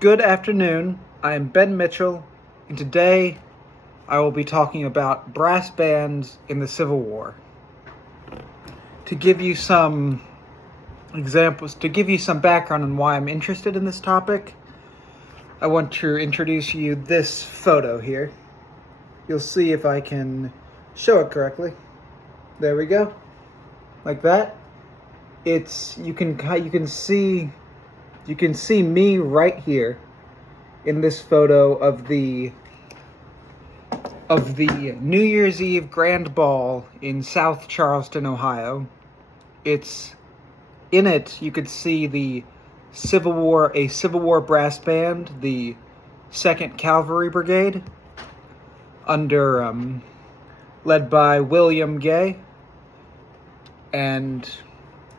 Good afternoon. I am Ben Mitchell, and today I will be talking about brass bands in the Civil War. To give you some examples, to give you some background on why I'm interested in this topic, I want to introduce you this photo here. You'll see if I can show it correctly. There we go. Like that. You can see me right here in this photo of the New Year's Eve Grand Ball in South Charleston, Ohio. It's in it you could see a Civil War brass band, the 2nd Cavalry Brigade, under led by William Gay. And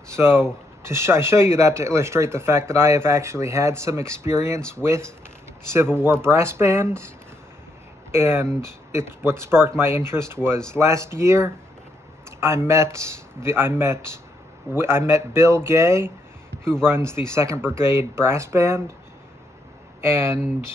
so I show you that to illustrate the fact that I have actually had some experience with Civil War brass bands. And what sparked my interest was last year I met Bill Gay, who runs the 2nd Brigade brass band, and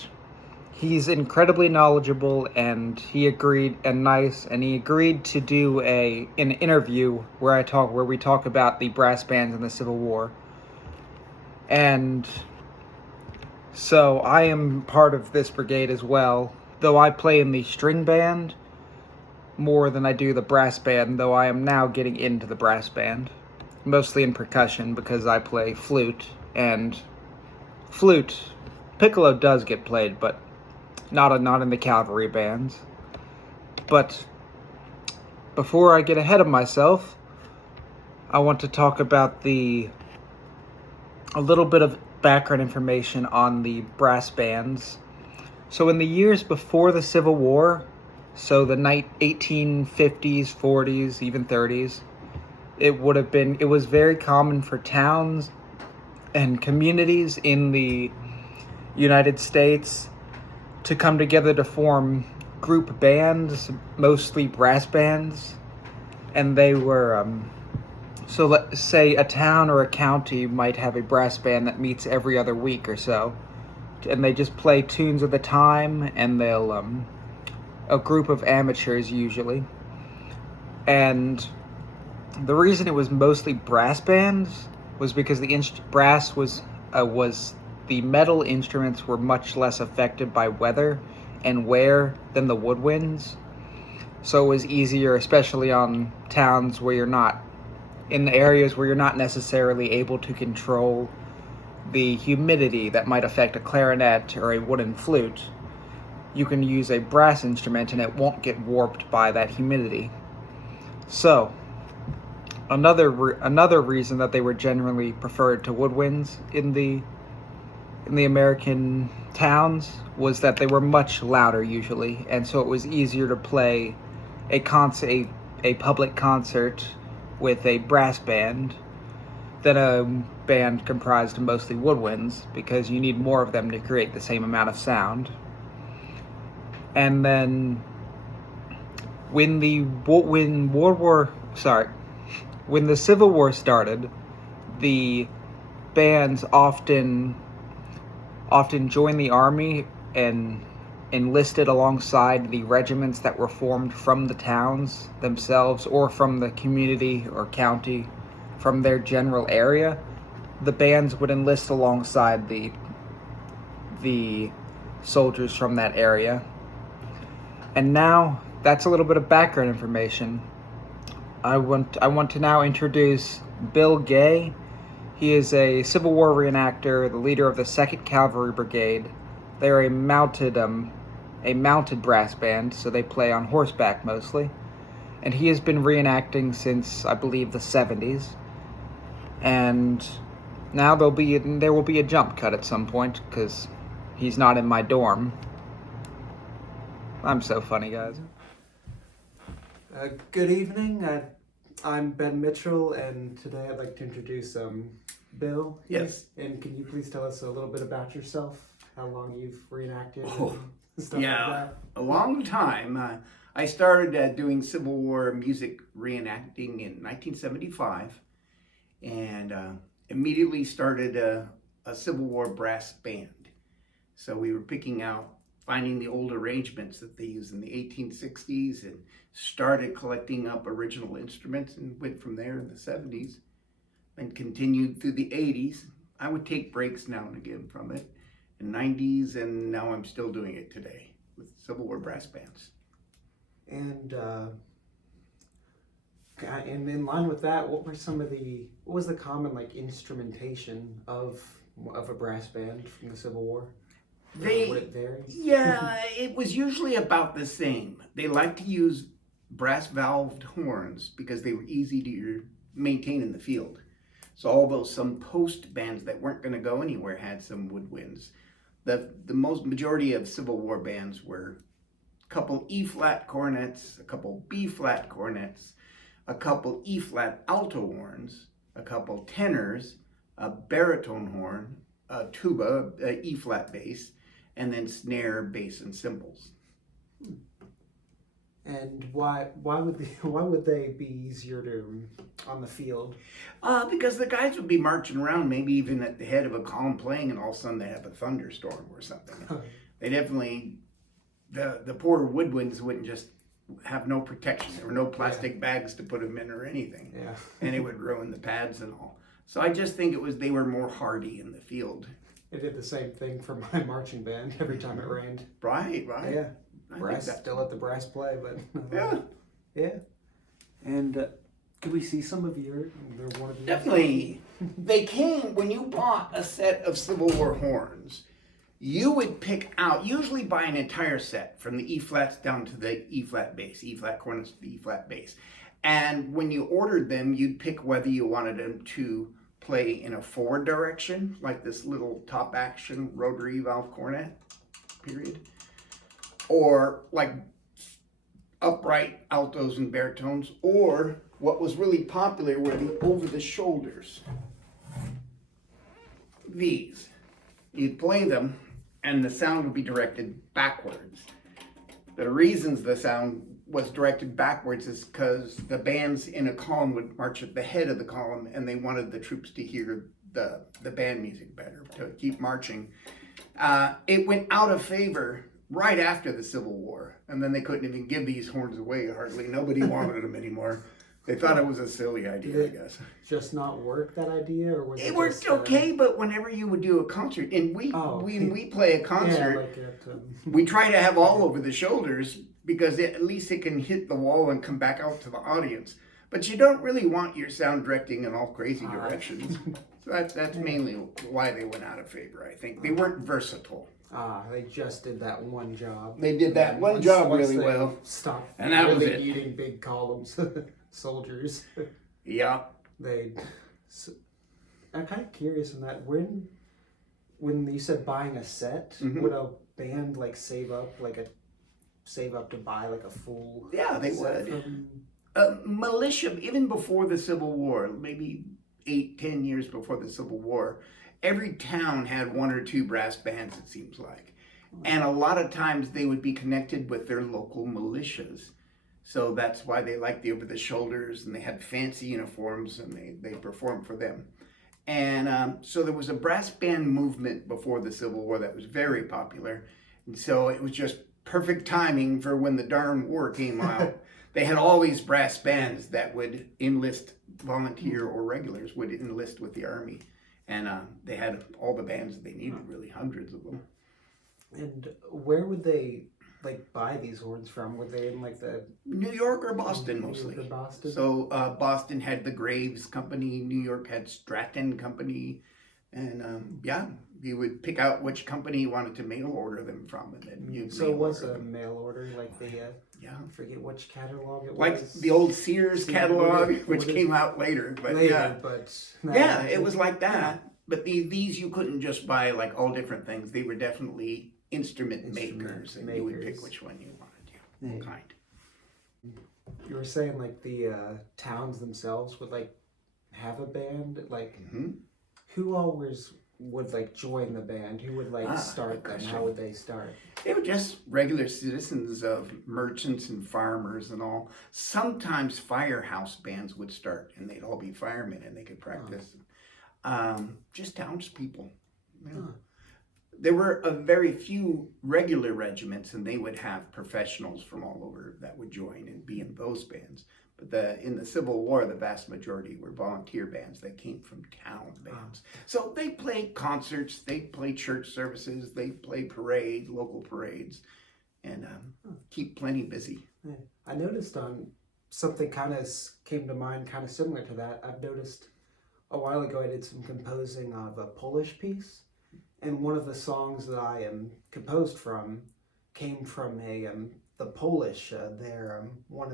he's incredibly knowledgeable, and he agreed to do an interview where we talk about the brass bands in the Civil War. And so I am part of this brigade as well, though I play in the string band more than I do the brass band, though I am now getting into the brass band, mostly in percussion because I play flute, and piccolo does get played, but not in the cavalry bands. But before I get ahead of myself, I want to talk about a little bit of background information on the brass bands. So in the years before the Civil War, so the 1850s, 40s, even 30s, it was very common for towns and communities in the United States to come together to form group bands, mostly brass bands. And they were, so let's say a town or a county might have a brass band that meets every other week or so. And they just play tunes of the time, and they'll, a group of amateurs usually. And the reason it was mostly brass bands was because the metal instruments were much less affected by weather and wear than the woodwinds. So it was easier, especially on towns where you're not, in areas where you're not necessarily able to control the humidity that might affect a clarinet or a wooden flute. You can use a brass instrument and it won't get warped by that humidity. So, another reason that they were generally preferred to woodwinds in the American towns was that they were much louder usually, and so it was easier to play a public concert with a brass band than a band comprised of mostly woodwinds, because you need more of them to create the same amount of sound. And then when the Civil War started, the bands often joined the army and enlisted alongside the regiments that were formed from the towns themselves or from the community or county, from their general area. The bands would enlist alongside the soldiers from that area. And now that's a little bit of background information. I want to now introduce Bill Gay. He is a Civil War reenactor, the leader of the 2nd Cavalry Brigade. They're a mounted brass band, so they play on horseback mostly. And he has been reenacting since, I believe, the 70s. And now there will be a jump cut at some point, because he's not in my dorm. I'm so funny, guys. Good evening. I'm Ben Mitchell, and today I'd like to introduce Bill. Yes. And can you please tell us a little bit about yourself? How long you've reenacted and stuff Yeah, like that? a long time. I started doing Civil War music reenacting in 1975, and immediately started a Civil War brass band. So we were finding the old arrangements that they used in the 1860s and started collecting up original instruments and went from there in the 70s and continued through the 80s. I would take breaks now and again from it in 90s, and now I'm still doing it today with Civil War brass bands. And in line with that, what was the common like instrumentation of a brass band from the Civil War? Would it vary? Yeah, it was usually about the same. They liked to use brass valved horns because they were easy to maintain in the field. So although some post bands that weren't going to go anywhere had some woodwinds, the majority of Civil War bands were a couple E-flat cornets, a couple B-flat cornets, a couple E-flat alto horns, a couple tenors, a baritone horn, a tuba, a E-flat bass, and then snare, bass, and cymbals. And why would they be easier on the field? Because the guys would be marching around, maybe even at the head of a column playing, and all of a sudden they have a thunderstorm or something. They definitely, the poor woodwinds wouldn't just have no protection. There were no plastic bags to put them in or anything. Yeah. And it would ruin the pads and all. So I just think they were more hardy in the field. I did the same thing for my marching band every time it rained. Right. Yeah. Brass, still let the brass play, but yeah. And could we see some of your? One of Definitely. They came when you bought a set of Civil War horns. You would pick out, usually buy an entire set from the E-flats down to the E-flat bass, E-flat cornets to the E-flat bass. And when you ordered them, you'd pick whether you wanted them to play in a forward direction, like this little top action rotary valve cornet, period, or like upright altos and baritones, or what was really popular were the over the shoulders. These. You'd play them and the sound would be directed backwards. The reasons the sound was directed backwards is because the bands in a column would march at the head of the column and they wanted the troops to hear the band music better, to keep marching. It went out of favor right after the Civil War, and then they couldn't even give these horns away hardly. Nobody wanted them anymore. They thought it was a silly idea, I guess. Just not work, that idea, or was it worked just, okay, but whenever you would do a concert, and when we play a concert, like at, we try to have all over the shoulders because at least it can hit the wall and come back out to the audience. But you don't really want your sound directing in all crazy directions. So that's mainly why they went out of favor, I think. They weren't versatile. They just did that one job. They did that one job really well. Stop. And that really was it. Eating big columns, soldiers. Yeah. I'm kind of curious in that when you said buying a set, would a band like save up to buy like a full? Yeah, they set would. Militia, even before the Civil War, maybe 8-10 years before the Civil War, every town had one or two brass bands, it seems like. And a lot of times they would be connected with their local militias. So that's why they liked the over-the-shoulders, and they had fancy uniforms, and they performed for them. And so there was a brass band movement before the Civil War that was very popular. And so it was just perfect timing for when the darn war came out. They had all these brass bands that would enlist volunteer or regulars would enlist with the army. And they had all the bands that they needed, really, hundreds of them. And where would they buy these horns from? Were they in the New York or Boston mostly? Boston. So Boston had the Graves Company, New York had Stratton Company, and you would pick out which company you wanted to mail order them from, and then you. So it was a mail order, like the I forget which catalog it was. Like the old Sears catalog, which came out later, but it was like that. But these you couldn't just buy like all different things. They were definitely instrument makers, and you would pick which one you wanted. Yeah, kind. You were saying like the towns themselves would have a band, who always would join the band? Who would start them? How would they start? They were just regular citizens of merchants and farmers and all. Sometimes firehouse bands would start, and they'd all be firemen, and they could practice. Just townspeople. Yeah. there were a very few regular regiments, and they would have professionals from all over that would join and be in those bands. But in the Civil War, the vast majority were volunteer bands that came from town bands. So they play concerts, they play church services, they play parades, local parades, and keep plenty busy. Yeah. I noticed something kind of came to mind, kind of similar to that. I've noticed a while ago I did some composing of a Polish piece, and one of the songs that I composed from came from the Polish. They're one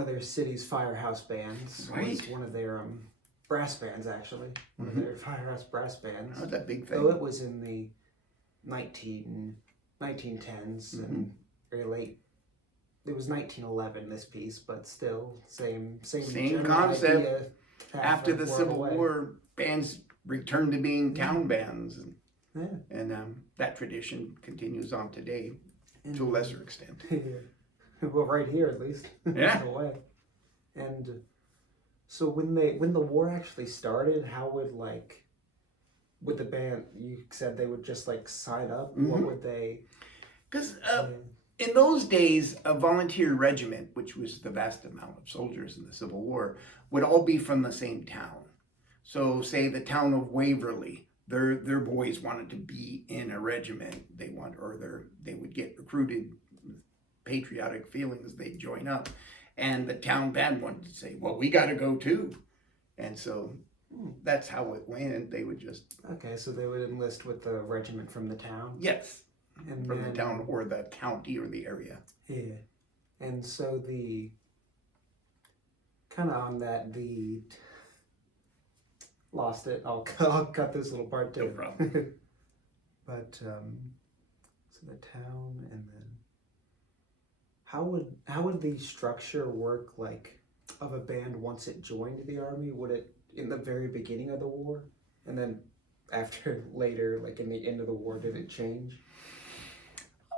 of their city's firehouse bands. Right. Was one of their brass bands, actually. One of their firehouse brass bands. Oh, that big thing. So it was in the 1910s and very late. It was 1911, this piece, but still same concept. Idea, After the Civil War, bands returned to being town bands, and that tradition continues on today to a lesser extent. Well, right here at least. Yeah. In a way. And so when the war actually started, how would the band? You said they would just sign up. What would they? Because in those days, a volunteer regiment, which was the vast amount of soldiers in the Civil War, would all be from the same town. So, say the town of Waverly, their boys wanted to be in a regiment. They would get recruited. Patriotic feelings, they'd join up, and the town band wanted to say, well, we got to go too, and so that's how it went. And they would just so they would enlist with the regiment from the town. Yes, and from the town or the county or the area. Yeah, and so the kind of on that lost it. I'll cut this little part too. No problem. But so the town, and then how would the structure work of a band once it joined the army? Would it in the very beginning of the war, and then after later, in the end of the war, did it change?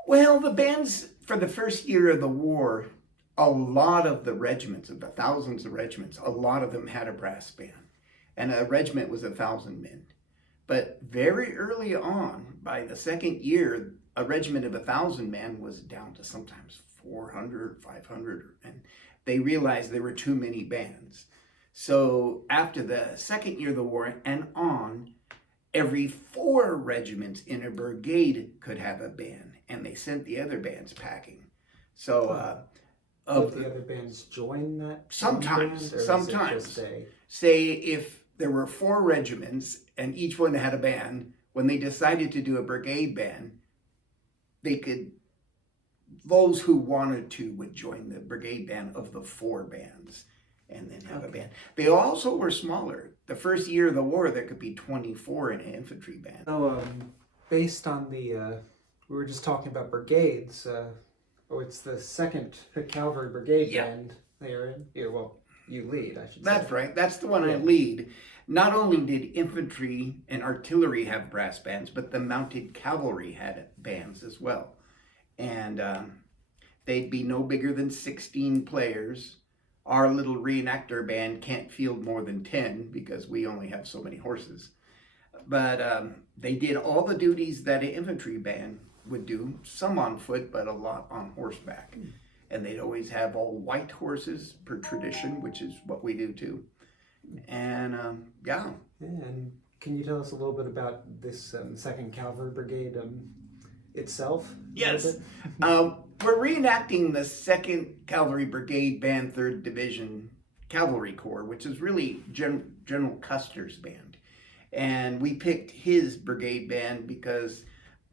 Well, the bands for the first year of the war, a lot of the regiments, of the thousands of regiments, a lot of them had a brass band, and a regiment was 1,000 men. But very early on, by the second year, a regiment of 1,000 men was down to sometimes 400, 500, and they realized there were too many bands. So after the second year of the war and on, every 4 regiments in a brigade could have a band, and they sent the other bands packing. So would the other bands join that? Sometimes. Band, Say if there were 4 regiments and each one had a band, when they decided to do a brigade band, those who wanted to would join the brigade band of the 4 bands and then have a band. They also were smaller. The first year of the war, there could be 24 in an infantry band. So, based on we were just talking about brigades. It's the 2nd Cavalry Brigade band they're in here. Well, you lead, I should say. That's right. That's the one I lead. Not only did infantry and artillery have brass bands, but the mounted cavalry had bands as well. And they'd be no bigger than 16 players. Our little reenactor band can't field more than 10 because we only have so many horses. But they did all the duties that an infantry band would do, some on foot, but a lot on horseback. And they'd always have all white horses per tradition, which is what we do too. And And can you tell us a little bit about this 2nd Cavalry Brigade itself? Yes. We're reenacting the 2nd Cavalry Brigade Band 3rd Division Cavalry Corps, which is really General Custer's band. And we picked his brigade band because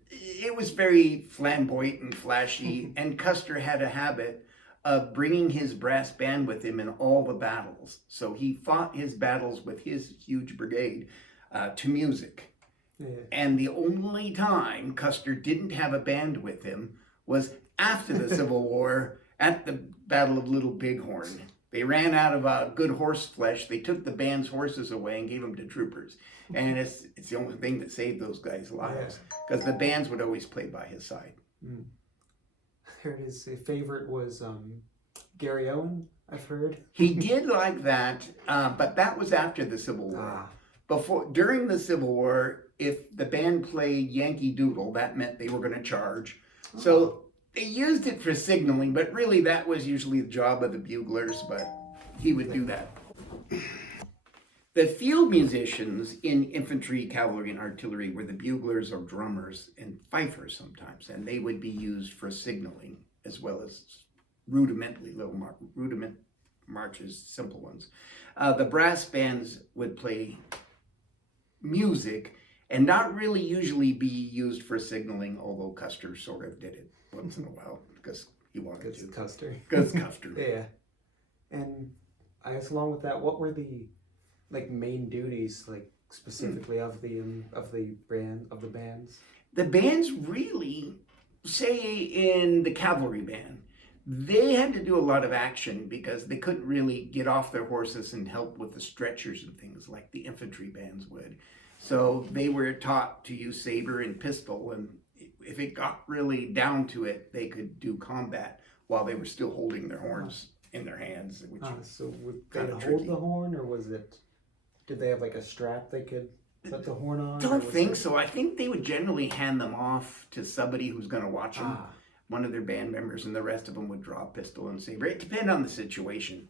it was very flamboyant and flashy, and Custer had a habit of bringing his brass band with him in all the battles. So he fought his battles with his huge brigade to music. Yeah. And the only time Custer didn't have a band with him was after the Civil War at the Battle of Little Bighorn. They ran out of good horse flesh. They took the band's horses away and gave them to troopers. And it's the only thing that saved those guys' lives, because the bands would always play by his side. Mm. There it is. A favorite was Gary Owen, I've heard. He did like that, but that was after the Civil War. During the Civil War, if the band played Yankee Doodle, that meant they were going to charge. So they used it for signaling, but really that was usually the job of the buglers, but he would do that. The field musicians in infantry, cavalry, and artillery were the buglers or drummers and fifers sometimes, and they would be used for signaling as well as rudimentary little rudiment marches, simple ones. The brass bands would play music and not really usually be used for signaling, although Custer sort of did it once in a while because he wanted to. Custer. Because Custer. Yeah. And I guess along with that, what were the main duties, specifically of the bands? The bands really, say in the cavalry band, they had to do a lot of action because they couldn't really get off their horses and help with the stretchers and things like the infantry bands would. So they were taught to use saber and pistol, and if it got really down to it, they could do combat while they were still holding their horns in their hands. Which so would they hold the horn, or did they have a strap they could put the horn on? Don't think so. I think they would generally hand them off to somebody who's going to watch them. One of their band members, and the rest of them would draw a pistol and saber. It depended on the situation.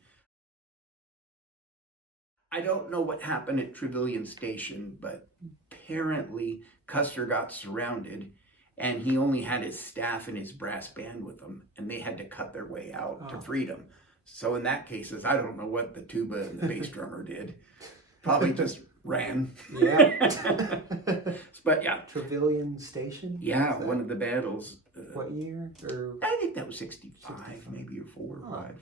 I don't know what happened at Trevilian Station, but apparently Custer got surrounded and he only had his staff and his brass band with him, and they had to cut their way out to freedom. So in that case, I don't know what the tuba and the bass drummer did. Probably just ran. Yeah. But yeah. Trevilian Station? Yeah, one of the battles. What year? I think that was 65, maybe, or 4 or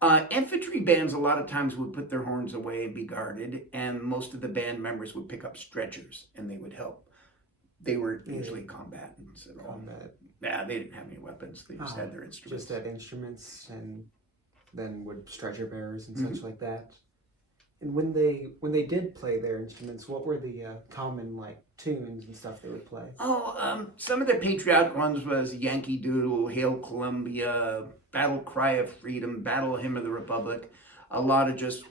5. Infantry bands a lot of times would put their horns away and be guarded, and most of the band members would pick up stretchers and they would help. They were usually combatants at all. Yeah, they didn't have any weapons. They just had their instruments. Just had instruments, and then would stretcher bearers and such like that. And when they did play their instruments, what were the common tunes and stuff they would play? Some of the patriotic ones was Yankee Doodle, Hail Columbia, Battle Cry of Freedom, Battle Hymn of the Republic. A lot of just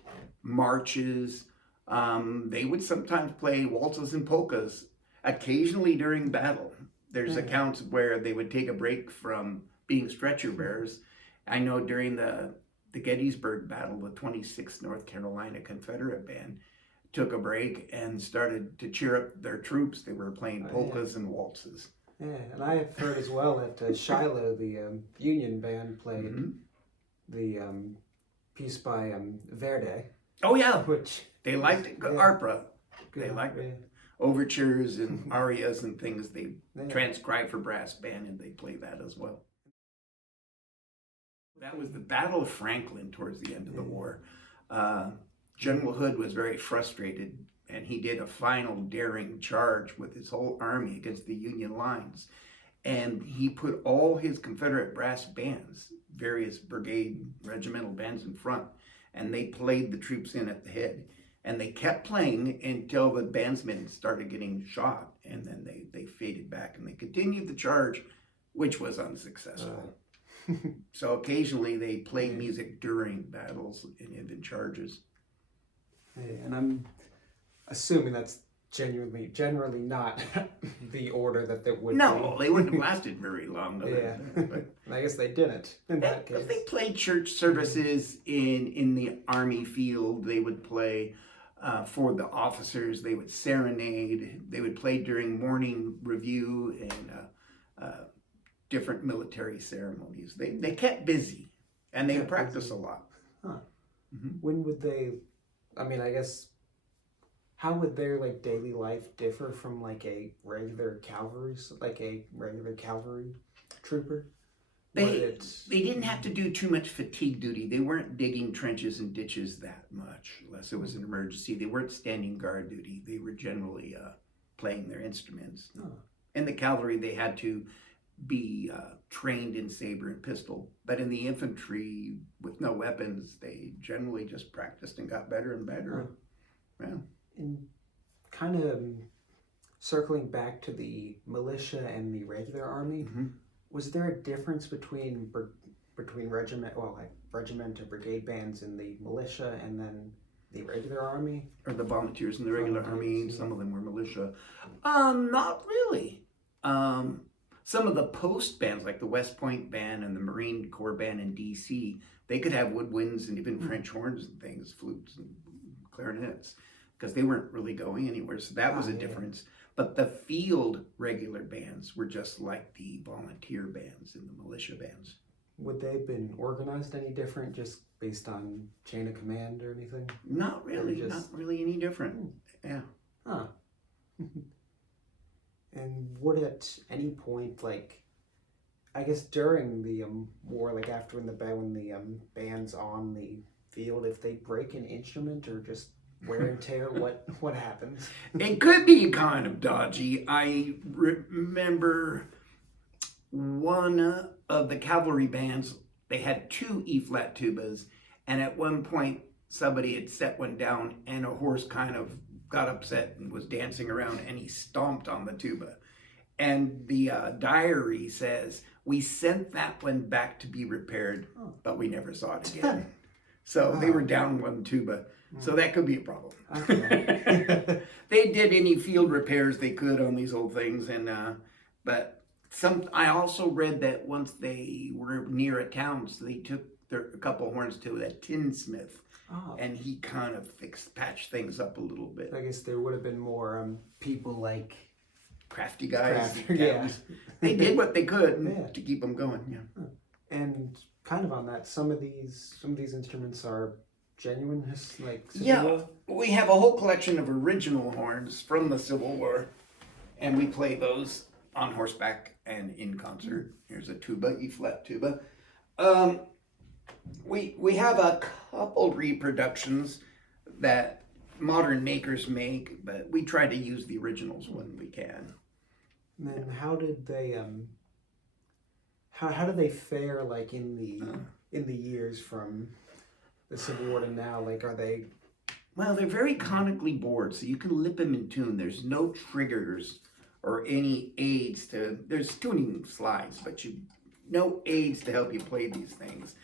marches. They would sometimes play waltzes and polkas. Occasionally during battle, there's accounts where they would take a break from being stretcher bearers. I know during the Gettysburg battle, the 26th North Carolina Confederate band took a break and started to cheer up their troops. They were playing polkas and waltzes. Yeah, and I have heard as well that Shiloh, the Union band, played the piece by Verdi. Oh yeah, which they liked it. Opera. They liked it. Overtures and arias and things they transcribed for brass band, and they play that as well. That was the Battle of Franklin towards the end of the war. General Hood was very frustrated, and he did a final daring charge with his whole army against the Union lines. And he put all his Confederate brass bands, various brigade, regimental bands in front, and they played the troops in at the head. And they kept playing until the bandsmen started getting shot, and then they faded back, and they continued the charge, which was unsuccessful. So occasionally they played music during battles and even charges. And I'm assuming that's generally not the order that they would. No, they wouldn't have lasted very long. But I guess they didn't in that case. They played church services in the army field. They would play for the officers. They would serenade. They would play during morning review and different military ceremonies. They kept busy, and they practiced a lot. When would they? I mean, I guess. How would their daily life differ from a regular cavalry trooper? They didn't have to do too much fatigue duty. They weren't digging trenches and ditches that much, unless it was an emergency. They weren't standing guard duty. They were generally playing their instruments. In the cavalry, they had to be trained in saber and pistol. But in the infantry, with no weapons, they generally just practiced and got better and better. Yeah. And kind of circling back to the militia and the regular army, was there a difference between regiment or brigade bands in the militia and then the regular army? Or the volunteers in the regular army. Volunteers, yeah. Some of them were militia. Not really. Some of the post bands, like the West Point Band and the Marine Corps Band in D.C., they could have woodwinds and even French horns and things, flutes and clarinets, because they weren't really going anywhere. So that was a difference. But the field regular bands were just like the volunteer bands and the militia bands. Would they have been organized any different, just based on chain of command or anything? Not really. Not really any different. Yeah. Huh. And would at any point, like, I guess during the war, like after when the band's on the field, if they break an instrument or just wear and tear, what happens? It could be kind of dodgy. I remember one of the cavalry bands, they had 2 E-flat tubas, and at one point somebody had set one down and a horse kind of got upset and was dancing around and he stomped on the tuba. And the diary says, we sent that one back to be repaired, but we never saw it again. So they were down one tuba. So that could be a problem. Okay. They did any field repairs they could on these old things, and but I also read that once they were near a town, so they took a couple horns to that tinsmith, and he kind of patched things up a little bit. I guess there would have been more people like crafty guys. Yeah. They did what they could to keep them going. Yeah. And kind of on that, some of these instruments are genuine, like Yeah, War? we have a whole collection of original horns from the Civil War, and we play those on horseback and in concert. Here's a tuba, E-flat tuba. We have a couple reproductions that modern makers make, but we try to use the originals when we can. And then how did they how do they fare, like in the years from the Civil War to now? Like, are they? Well, they're very conically bored, so you can lip them in tune. There's no triggers or any aids there's tuning slides, but no aids to help you play these things.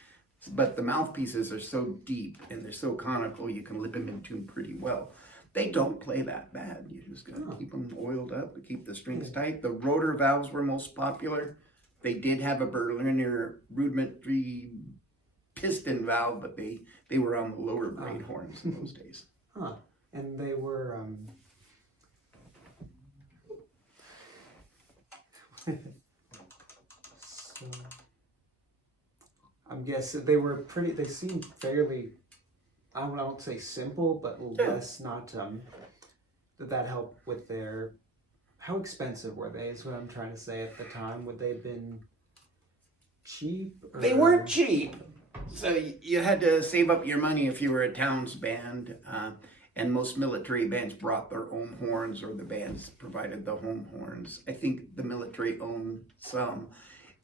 But the mouthpieces are so deep and they're so conical, you can lip them in tune pretty well. They don't play that bad. You just gotta keep them oiled up to keep the strings tight. The rotor valves were most popular. They did have a Berliner rudimentary piston valve, but they were on the lower grade horns in those days. And they were so I'm guessing they were pretty. They seemed fairly. I won't say simple, but less not that helped with their. How expensive were they? Is what I'm trying to say. At the time, would they have been cheap? Or? They weren't cheap, so you had to save up your money if you were a town's band. And most military bands brought their own horns, or the bands provided the home horns. I think the military owned some.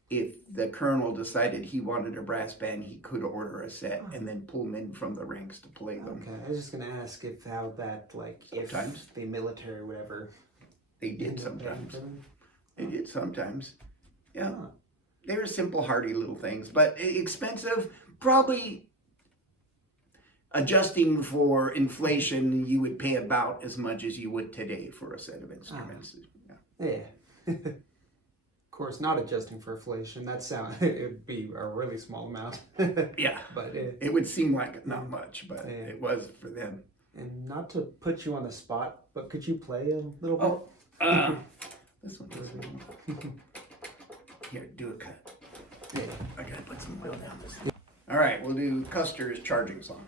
If the colonel decided he wanted a brass band, he could order a set and then pull them in from the ranks to play them. Okay, I was just gonna ask if Sometimes. if the military or whatever. They did sometimes. They did sometimes. Yeah. They were simple, hardy little things, but expensive. Probably adjusting for inflation, you would pay about as much as you would today for a set of instruments. Yeah. Of course, not adjusting for inflation. That it would be a really small amount. Yeah. But it would seem like not much, but it was for them. And not to put you on the spot, but could you play a little bit? This one. Here, do a cut. Yeah. I gotta put some oil down this. All right, we'll do Custer's Charging Song.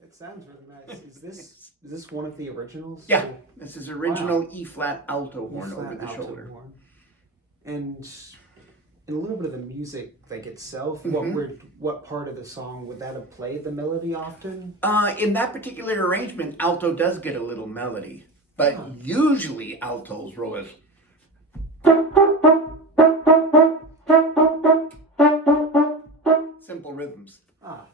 It sounds really nice. Is this one of the originals? Yeah, this is original E-flat alto horn E-flat over the alto shoulder. horn. And a little bit of the music, like itself, what part of the song would that have played the melody often? In that particular arrangement, alto does get a little melody, but usually altos roll as.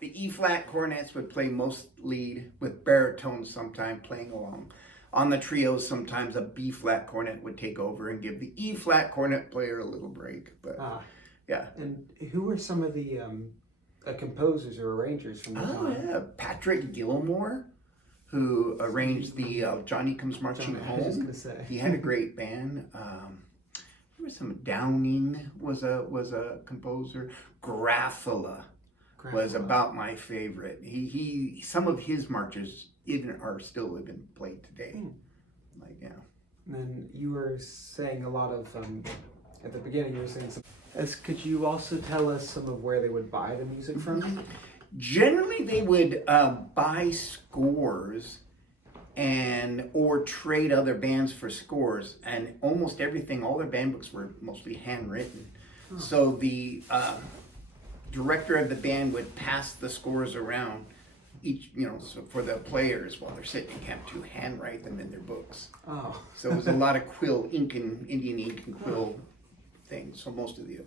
The E-flat cornets would play most lead, with baritones sometime playing along. On the trios, sometimes a B-flat cornet would take over and give the E-flat cornet player a little break. But yeah. And who were some of the composers or arrangers from the time? Oh yeah, Patrick Gilmore, who arranged the Johnny Comes Marching Home. I was just gonna say. He had a great band. There was some Downing was a composer. Graffola was about my favorite. He some of his marches even played today. Like yeah. And then you were saying a lot of at the beginning. You were saying some. Could you also tell us some of where they would buy the music from? Generally, they would buy scores or trade other bands for scores, and almost everything, all their band books were mostly handwritten. So the director of the band would pass the scores around so for the players while they're sitting in camp to handwrite them in their books. Oh. So it was a lot of Indian ink and quill things. So most of the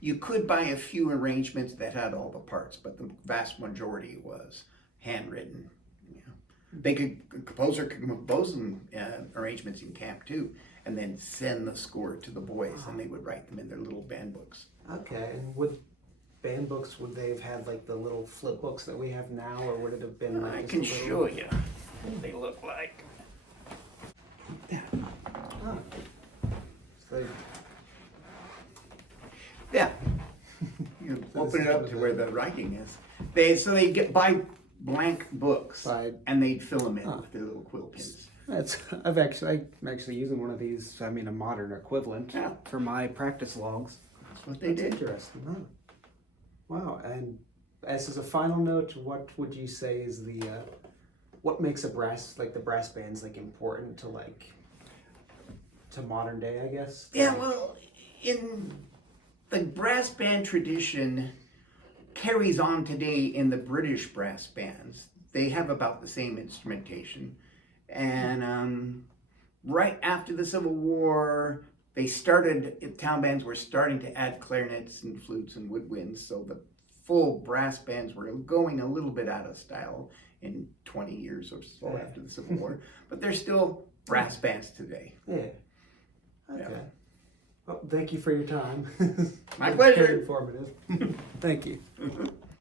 you could buy a few arrangements that had all the parts, but the vast majority was handwritten. Composer could compose them arrangements in camp too, and then send the score to the boys, and they would write them in their little band books. Okay, and would they have had like the little flip books that we have now, or would it have been like I can show you what they look like. Yeah. So, yeah. You open it up to where the writing is. They buy blank books and they'd fill them in with their little quill pins. I'm actually using one of these. I mean, a modern equivalent for my practice logs. That's what they did. Interesting. Huh? Wow. And as a final note, what would you say is what makes the brass bands important to modern day, I guess? Yeah. Well, in the brass band tradition carries on today in the British brass bands. They have about the same instrumentation. And right after the Civil War, town bands were starting to add clarinets and flutes and woodwinds, so the full brass bands were going a little bit out of style in 20 years or so after the Civil War. But they're still brass bands today. Yeah. Okay. Yeah. Well, thank you for your time. My pleasure. Very informative. Thank you.